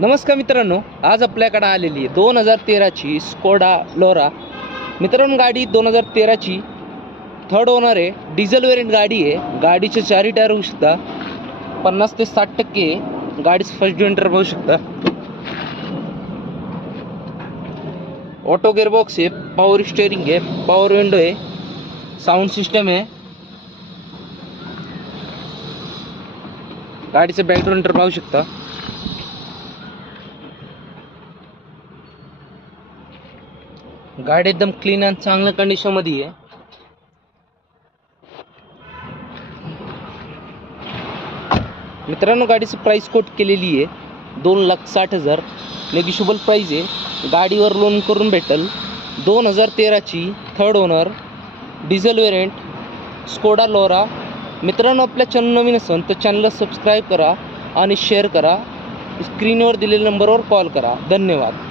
नमस्कार मित्रांनो, आज आपल्याकडे आलेली आहे 2013ची स्कोडा लोरा. मित्रांनो, गाडी 2013ची थर्ड ओनर आहे. डिझेल वेरियंट गाडी आहे. गाडीचे चारी टायर होऊ शकता 50 ते 60% गाडीचं फर्स्ट जोइंटर बघू शकता. ऑटो गिअरबॉक्स आहे, पॉवर स्टेअरिंग आहे, पॉवर विंडो आहे, साऊंड सिस्टम आहे. गाडीचं बॅक जोइंटर पाहू शकता. गाडी एकदम क्लीन आणि चांगल्या कंडिशन मध्ये आहे. मित्रांनो, गाडीची प्राइस कोट केलेली आहे 2,60,000. नेगोशिएबल प्राइस आहे. गाडीवर लोन करून भेटेल. 2013ची third owner diesel variant Skoda Laura. मित्रांनो, आपल्या चॅनल नवीन असेल तर चॅनलला सबस्क्राईब करा आणि शेअर करा. स्क्रीनवर दिलेल्या नंबरवर कॉल करा. धन्यवाद.